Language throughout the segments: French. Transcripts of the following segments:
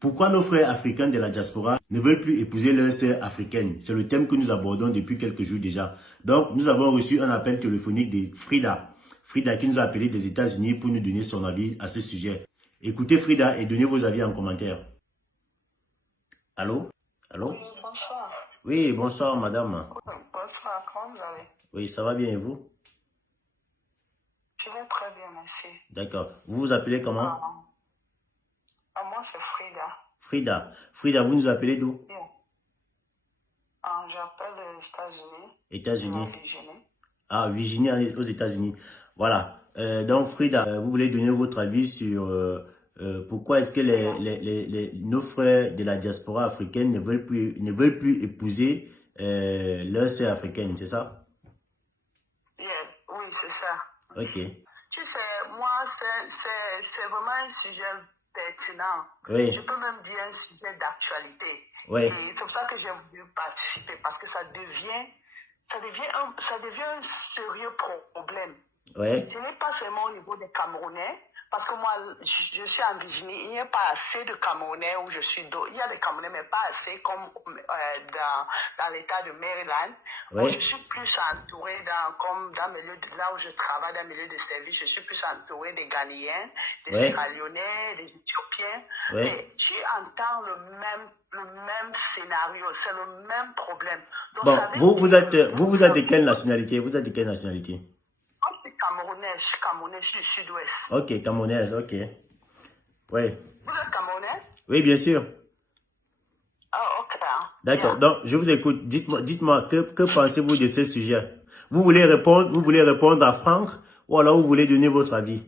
Pourquoi nos frères africains de la diaspora ne veulent plus épouser leurs sœurs africaines? C'est le thème que nous abordons depuis quelques jours déjà. Donc, nous avons reçu un appel téléphonique de Frida. Frida qui nous a appelé des États-Unis pour nous donner son avis à ce sujet. Écoutez Frida et donnez vos avis en commentaire. Allô? Allô? Oui, bonsoir. Oui, bonsoir madame. Bonsoir, comment vous allez? Oui, ça va bien et vous? Je vais très bien, merci. D'accord. Vous vous appelez comment? Moi, c'est Frida. Frida. Frida, vous nous appelez d'où? Bien. J'appelle des États-Unis. États-Unis. Virginie. Ah, Virginie aux États-Unis. Voilà. Donc Frida, vous voulez donner votre avis sur pourquoi est-ce que nos frères de la diaspora africaine ne veulent plus épouser leurs sœurs africaines, c'est ça? Yeah, oui, c'est ça. Ok. Tu sais, moi, c'est vraiment un sujet pertinent. Oui. Je peux même dire un sujet d'actualité. Oui. Et c'est pour ça que j'ai voulu participer, parce que ça devient un sérieux problème. Oui. Ce n'est pas seulement au niveau des Camerounais, parce que moi, je suis en Virginie, il n'y a pas assez de Camerounais où je suis. Il y a des Camerounais, mais pas assez comme dans l'État de Maryland. Oui. Moi, je suis plus entourée comme dans le milieu là où je travaille, dans le milieu de service, je suis plus entourée des Ghanéens, des Oui. Sierra-Léonais, des Éthiopiens. Oui. Et tu entends le même scénario, c'est le même problème. Donc, Bon, ça veut vous dire êtes de quelle nationalité? Vous êtes de quelle nationalité? je suis Camerounais, je suis du sud-ouest. Ok, camerounaise, ok. Oui. Vous êtes Camerounais? Oui, bien sûr. Ah, ok. D'accord. Bien. Donc, je vous écoute. Dites-moi, que pensez-vous de ce sujet? Vous voulez répondre à Franck ou alors vous voulez donner votre avis?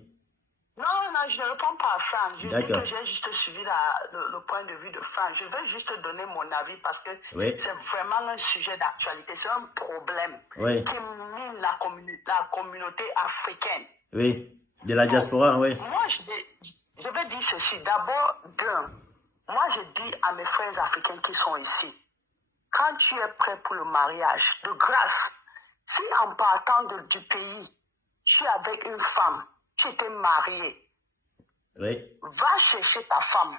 Non, je ne réponds pas à Franck. Je dis D'accord. que j'ai juste suivi le point de vue de Franck. Je vais juste donner mon avis parce que Oui. c'est vraiment un sujet d'actualité. C'est un problème Oui. qui mine la communauté africaine. Oui. De la diaspora, oui. Moi, je vais dire ceci. D'abord, moi, je dis à mes frères africains qui sont ici, quand tu es prêt pour le mariage, de grâce, si en partant du pays, tu es avec une femme, tu étais marié, Oui. va chercher ta femme.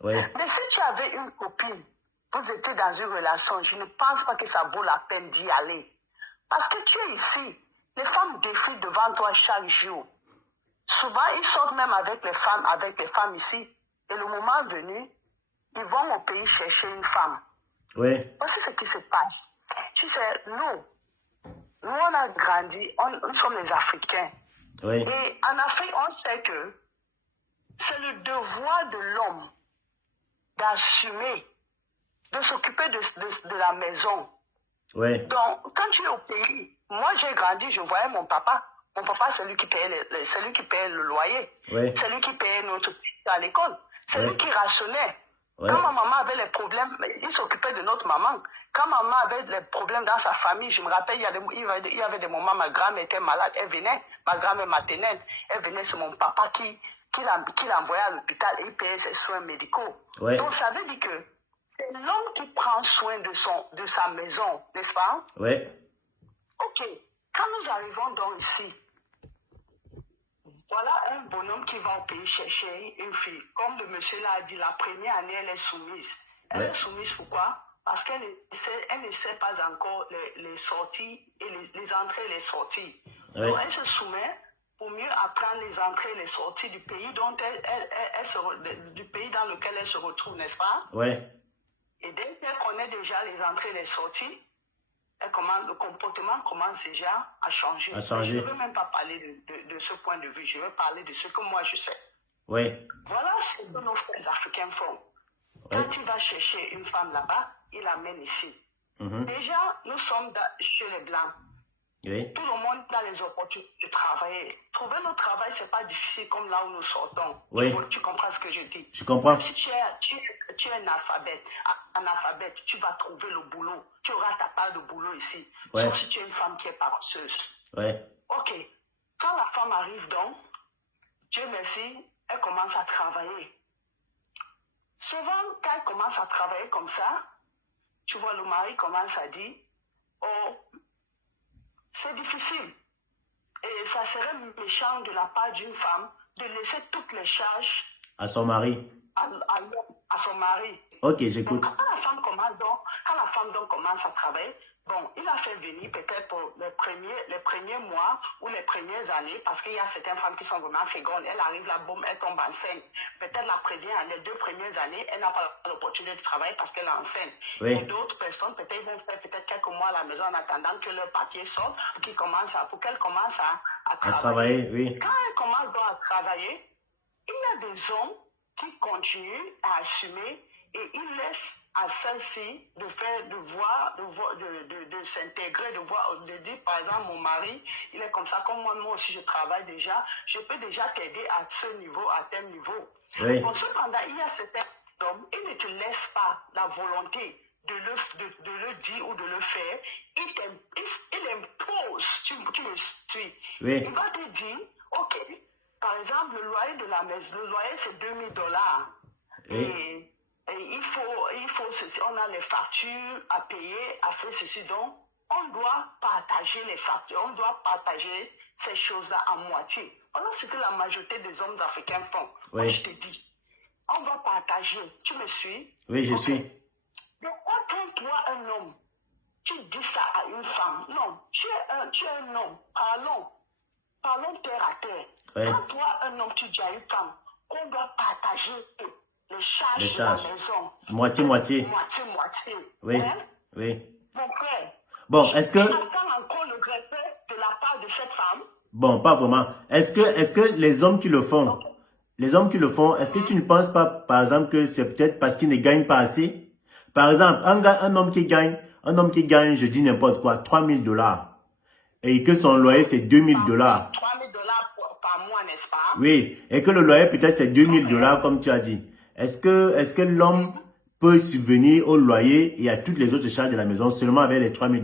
Oui. Mais si tu avais une copine, vous étiez dans une relation, je ne pense pas que ça vaut la peine d'y aller. Parce que tu es ici, les femmes défilent devant toi chaque jour. Souvent, ils sortent même avec les femmes ici. Et le moment venu, ils vont au pays chercher une femme. Oui. Voici ce qui se passe. Tu sais, nous on a grandi, nous sommes les Africains. Oui. Et en Afrique, on sait que c'est le devoir de l'homme d'assumer, de s'occuper de la maison. Oui. Donc, quand tu es au pays, moi j'ai grandi, je voyais mon papa. Mon papa, c'est lui qui payait le loyer. Oui. C'est lui qui payait notre ticket à l'école. C'est Oui. lui qui rationnait. Oui. Quand ma maman avait les problèmes, il s'occupait de notre maman. Quand maman avait des problèmes dans sa famille, je me rappelle, il y avait des moments, ma grand-mère était malade, elle venait, ma grand-mère maternelle, elle venait, c'est mon papa qui l'envoyait à l'hôpital et il payait ses soins médicaux. Oui. Donc ça veut dire que c'est l'homme qui prend soin de sa maison, n'est-ce pas? Oui. Ok, quand nous arrivons donc ici, voilà un bonhomme qui va au pays chercher une fille. Comme le monsieur l'a dit, la première année, elle est soumise. Elle Ouais. est soumise pourquoi? Parce qu'elle ne sait pas encore les sorties et les entrées et les sorties. Ouais. Donc elle se soumet pour mieux apprendre les entrées et les sorties du pays, du pays dans lequel elle se retrouve, n'est-ce pas? Oui. Et dès qu'elle connaît déjà les entrées et les sorties, le comportement commence déjà à changer. À changer. Je ne veux même pas parler de ce point de vue, je veux parler de ce que moi je sais. Oui. Voilà ce que nos frères africains font. Oui. Quand tu vas chercher une femme là-bas, ils l'amènent ici. Mhm. Déjà, nous sommes chez les Blancs. Oui. Tout le monde a les opportunités de travailler. Trouver le travail, ce n'est pas difficile comme là où nous sortons. Oui. Tu comprends ce que je dis? Je comprends. Si tu es analphabète, tu vas trouver le boulot. Tu auras ta part de boulot ici. Ouais. Sauf si tu es une femme qui est paresseuse. Oui. Ok. Quand la femme arrive donc, Dieu merci, elle commence à travailler. Souvent, quand elle commence à travailler comme ça, tu vois, le mari commence à dire, oh, c'est difficile. Et ça serait méchant de la part d'une femme de laisser toutes les charges À son mari. à son mari. Ok, Donc, j'écoute. quand la femme commence à travailler, bon, il a fait venir peut-être pour les premiers mois ou les premières années, parce qu'il y a certaines femmes qui sont vraiment fécondes. Elle arrive là, boum, elle tombe enceinte. Peut-être les 2 premières années, elle n'a pas l'opportunité de travailler parce qu'elle est enceinte. Oui. Et d'autres personnes, peut-être, ils vont faire peut-être quelques mois à la maison en attendant que leur papier sorte, pour qu'elle commence à travailler. À travailler, oui. Quand elle commence donc à travailler, il y a des hommes qui continuent à assumer et ils laissent à celle-ci de s'intégrer, de dire par exemple mon mari, il est comme ça, comme moi aussi je travaille déjà, je peux déjà t'aider à ce niveau, à tel niveau. Oui. Bon, cependant, il y a certains hommes, ils ne te laissent pas la volonté de le dire ou de le faire, il impose, tu me suis. Oui. Il va te dire, ok, par exemple, le loyer de la maison, le loyer c'est $2000. Oui. Et il faut ceci, on a les factures à payer, à faire ceci, donc on doit partager les factures, on doit partager ces choses-là à moitié. Voilà ce que la majorité des hommes africains font. Oui. Moi, je te dis, on va partager. Tu me suis? Oui, je Ok. suis. Donc, quand toi, un homme, tu dis ça à une femme, non, tu es un homme, parlons terre à terre. Ouais. Quand toi, un homme, tu dis à une femme, on doit partager les charges Les de charges. la maison. Moitié-moitié. Moitié. Oui. Hein? Oui. Mon frère, Bon, est-ce tu que... attends encore le respect de la part de cette femme? Bon, pas vraiment. Est-ce que les hommes qui le font, est-ce que tu ne penses pas, par exemple, que c'est peut-être parce qu'ils ne gagnent pas assez? Par exemple, un homme qui gagne, je dis n'importe quoi, $3000 et que son loyer c'est $2000. $3000 par mois, n'est-ce pas? Oui, et que le loyer peut-être c'est $2000 comme tu as dit. Est-ce que l'homme peut subvenir au loyer et à toutes les autres charges de la maison seulement avec les $3000?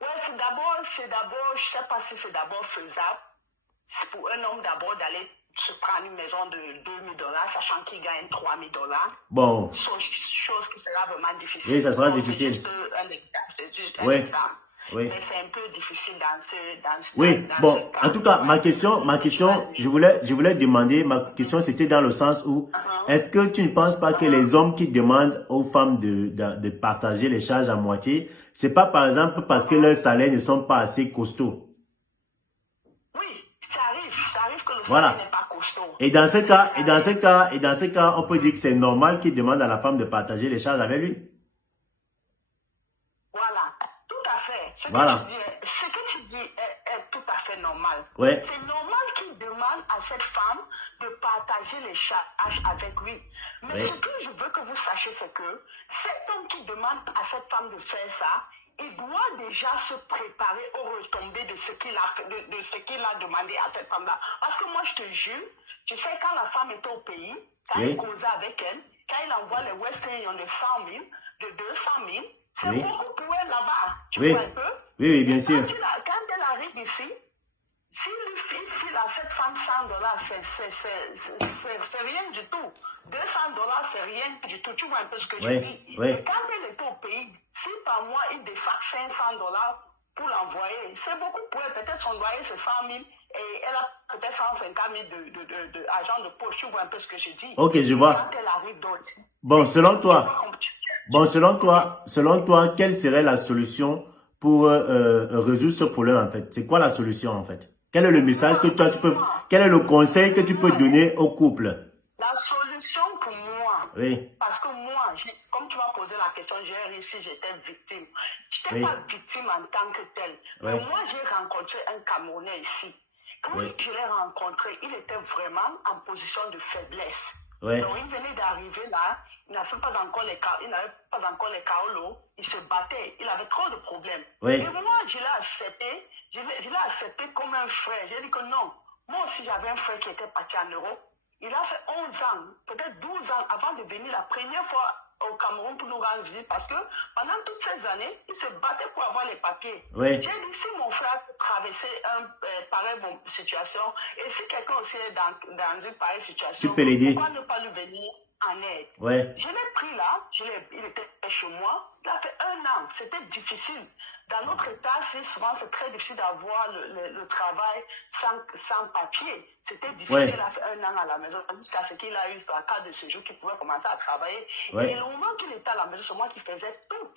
Oui, c'est d'abord, je ne sais pas si c'est d'abord faisable. C'est pour un homme d'abord d'aller se prendre une maison de $2000, sachant qu'il gagne $3000. Bon. Chose qui sera vraiment difficile. Oui, ça sera Donc, difficile. C'est juste un Oui. exemple. Oui. Mais c'est un peu difficile dans ce Oui, bon, en tout cas, ma question, je voulais demander, ma question c'était dans le sens où, est-ce que tu ne penses pas que les hommes qui demandent aux femmes de partager les charges à moitié, c'est pas par exemple parce que leurs salaires ne sont pas assez costauds? Oui, ça arrive que le Voilà. salaire n'est pas costaud. Et dans ce cas, on peut dire que c'est normal qu'il demande à la femme de partager les charges avec lui. Voilà, tout à fait. Ce que tu dis est tout à fait normal. Ouais. C'est normal qu'il demande à cette femme de partager les charges avec lui. Mais Oui. ce que je veux que vous sachiez, c'est que cet homme qui demande à cette femme de faire ça, il doit déjà se préparer aux retombées de ce qu'il a demandé à cette femme-là. Parce que moi, je te jure, tu sais, quand la femme était au pays, quand Oui. il causait avec elle, quand il envoie les Western Union de 100 000, de 200 000, c'est Oui. beaucoup pour elle là-bas. Tu Oui. vois un peu? Oui, bien Et sûr. Quand elle arrive ici, s'il file à cette femme $100, c'est rien du tout. $200, c'est rien du tout. Tu vois un peu ce que je dis. Oui. Et quand elle était au pays, si par mois il défacte $500 pour l'envoyer, c'est beaucoup pour elle. Peut-être son loyer c'est 100 000 et elle a peut-être 150 000 d'argent de poche. Tu vois un peu ce que je dis. Ok, je vois. Quand elle arrive d'autres. Bon, selon toi, quelle serait la solution pour résoudre ce problème en fait? C'est quoi la solution en fait? Quel est le message que toi quel est le conseil que tu peux donner au couple? La solution pour moi, Oui. parce que moi, comme tu m'as posé la question, j'ai réussi, j'étais victime. Je n'étais Oui. pas victime en tant que telle. Mais moi, j'ai rencontré un Camerounais ici. Quand je l'ai rencontré, il était vraiment en position de faiblesse. Oui. Donc, il venait d'arriver là, il n'avait pas encore les kaolos, il se battait, il avait trop de problèmes. Oui. Et moi, je l'ai accepté comme un frère. J'ai dit que non, moi aussi j'avais un frère qui était parti en Europe. Il a fait 11 ans, peut-être 12 ans avant de venir la première fois au Cameroun pour nous rendre visite parce que pendant toutes ces années, il se battait pour avoir les papiers. Oui. J'ai dit, si mon frère traversait pareille situation et si quelqu'un aussi est dans une pareille situation, Tu peux l'aider. pourquoi ne pas lui venir en aide? Ouais. Je l'ai pris là, il était chez moi, il a fait 1 an, c'était difficile. Dans dans notre état, souvent c'est très difficile d'avoir le travail sans papier. C'était difficile à faire 1 an à la maison, jusqu'à ce qu'il a eu sa carte de séjour qu'il pouvait commencer à travailler. Et le moment qu'il était à la maison, c'est moi qui faisais tout.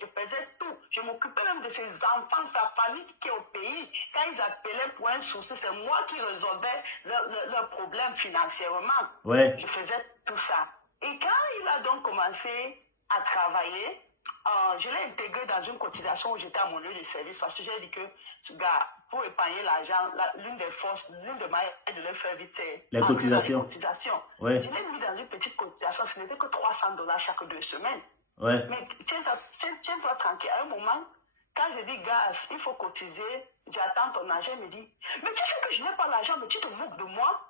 Je m'occupais même de ses enfants, sa famille qui est au pays. Quand ils appelaient pour un souci, c'est moi qui résolvais leurs problèmes financièrement. Je faisais tout ça. Et quand il a donc commencé à travailler, je l'ai intégré dans une cotisation où j'étais à mon lieu de service parce que j'ai dit que, gars, pour épargner l'argent, l'une des manières de le faire vite, c'est la cotisation. Je l'ai mis dans une petite cotisation, ce n'était que $300 chaque 2 semaines. Mais tiens-toi tranquille. À un moment, quand je dis, gars, il faut cotiser, j'attends ton argent, il me dit, mais tu sais que je n'ai pas l'argent, mais tu te moques de moi?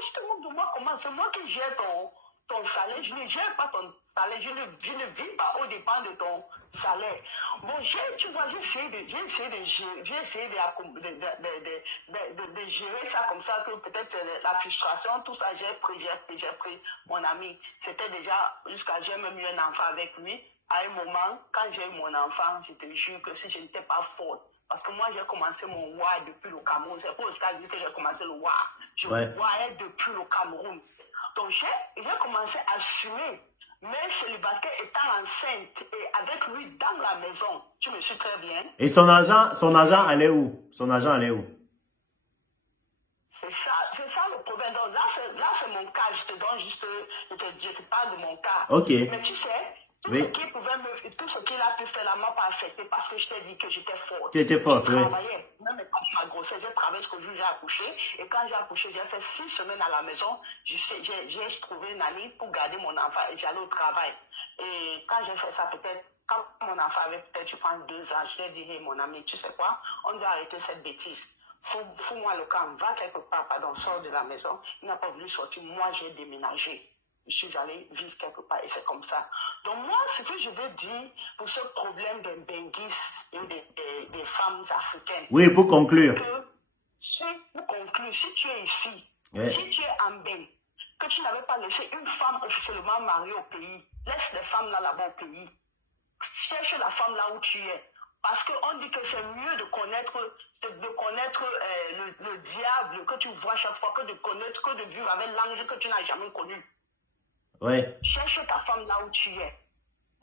Je te moque de moi comment? C'est moi qui gère ton salaire, je ne gère pas ton salaire, je ne vis pas au dépend de ton salaire. Bon, tu vois, j'ai essayé de gérer ça comme ça, que peut-être la frustration, tout ça, j'ai pris mon ami. C'était déjà, jusqu'à j'ai même eu un enfant avec lui. À un moment, quand j'ai eu mon enfant, je te jure que si je n'étais pas forte, parce que moi, j'ai commencé mon WA depuis le Cameroun. C'est pas aux États-Unis que j'ai commencé le WA. Je WAais depuis le Cameroun. Donc, j'ai commencé à assumer, mais célibataire étant enceinte et avec lui dans la maison. Tu me suis très bien. Et son argent allait où? C'est ça le problème. Donc, là, c'est mon cas. Je te donne juste, je te parle de mon cas. Ok. Mais tu sais, tout ce qu'il a pu faire là m'a pas affecté parce que je t'ai dit que j'étais forte. Tu étais forte, oui. Je travaillais, même pendant ma grossesse, j'ai travaillé jusqu'au jour où j'ai accouché. Et quand j'ai accouché, j'ai fait 6 semaines à la maison. J'ai trouvé une amie pour garder mon enfant et j'allais au travail. Et quand j'ai fait ça, peut-être, quand mon enfant avait peut-être, je pense, 2 ans, je lui ai dit, hey, mon ami, tu sais quoi, on doit arrêter cette bêtise. Fous-moi le camp, va quelque part, sors de la maison. Il n'a pas voulu sortir. Moi, j'ai déménagé. Je suis allée vivre quelque part et c'est comme ça. Donc moi, ce que je veux dire pour ce problème des benguis et des femmes africaines. Oui, pour conclure. Si tu es ici, si tu es en Ben, que tu n'avais pas laissé une femme officiellement mariée au pays, laisse les femmes là-bas au pays. Cherche la femme là où tu es. Parce qu'on dit que c'est mieux de connaître le diable que tu vois chaque fois que de vivre avec l'ange que tu n'as jamais connu. Cherche ta femme là où tu es.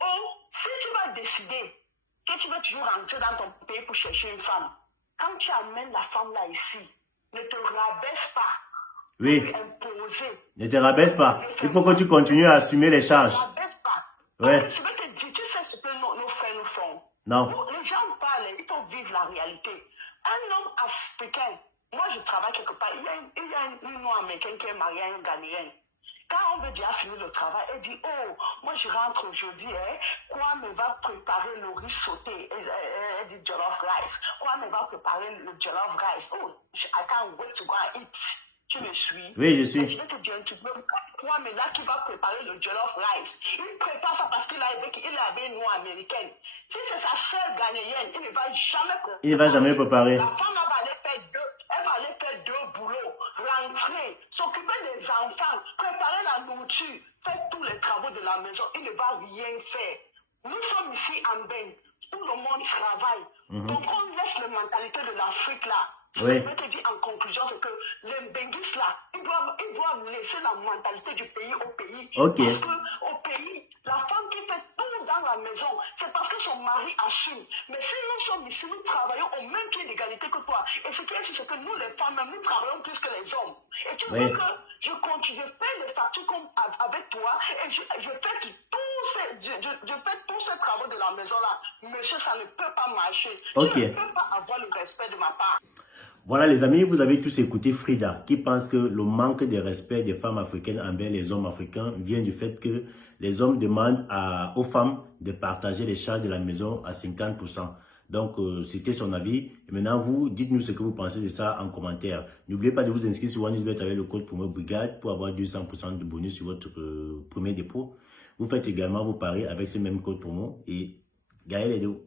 Ou, si tu vas décider que tu vas toujours rentrer dans ton pays pour chercher une femme, quand tu amènes la femme là ici, ne te rabaisse pas. Oui. Imposer. Ne te rabaisse pas. Il faut que tu continues à assumer les charges. Ne te rabaisse pas. Je vais te dire, tu sais ce que nos frères nous font. Non. Les gens parlent, il faut vivre la réalité. Un homme africain, moi je travaille quelque part, il y a une noire américaine qui est mariée à un Ghanéen. Quand on veut déjà finir le travail, elle dit, oh, moi je rentre aujourd'hui, Kwame va préparer le riz sauté. Elle dit jollof rice. Kwame va préparer le jollof rice. Oh, I can't wait to go and eat. Tu me suis? Oui, je suis. Je vais te dire un truc. Kwame là qui va préparer le jollof rice, il prépare ça parce qu'il avait une noix américaine. Si c'est sa sœur ghanéenne, il ne va jamais préparer. Il ne va jamais préparer. La femme va aller faire deux boulots, rentrer, s'occuper des enfants, préparer la nourriture, faire tous les travaux de la maison. Il ne va rien faire. Nous sommes ici en Ben. Tout le monde travaille. Donc on laisse la mentalité de l'Afrique là. Ce que je veux te dire en conclusion, c'est que les Benguis là, ils doivent laisser la mentalité du pays au pays. Okay. Parce qu'au pays, la femme qui fait tout dans la maison, c'est parce que son mari assume. Mais si nous sommes ici, nous travaillons au même pied d'égalité que toi. Et ce qui est sûr, c'est que nous, les femmes, nous travaillons plus que les hommes. Et tu veux que je fais les factures avec toi et je fais tous ces travaux de la maison là. Monsieur, ça ne peut pas marcher. Okay. Tu ne peux pas avoir le respect de ma part. Voilà les amis, vous avez tous écouté Frida qui pense que le manque de respect des femmes africaines envers les hommes africains vient du fait que les hommes demandent aux femmes de partager les charges de la maison à 50%. Donc c'était son avis. Et maintenant vous, dites-nous ce que vous pensez de ça en commentaire. N'oubliez pas de vous inscrire sur OneXBet avec le code promo Brigade pour avoir 200% de bonus sur votre premier dépôt. Vous faites également vos paris avec ce même code promo et gagnez les deux.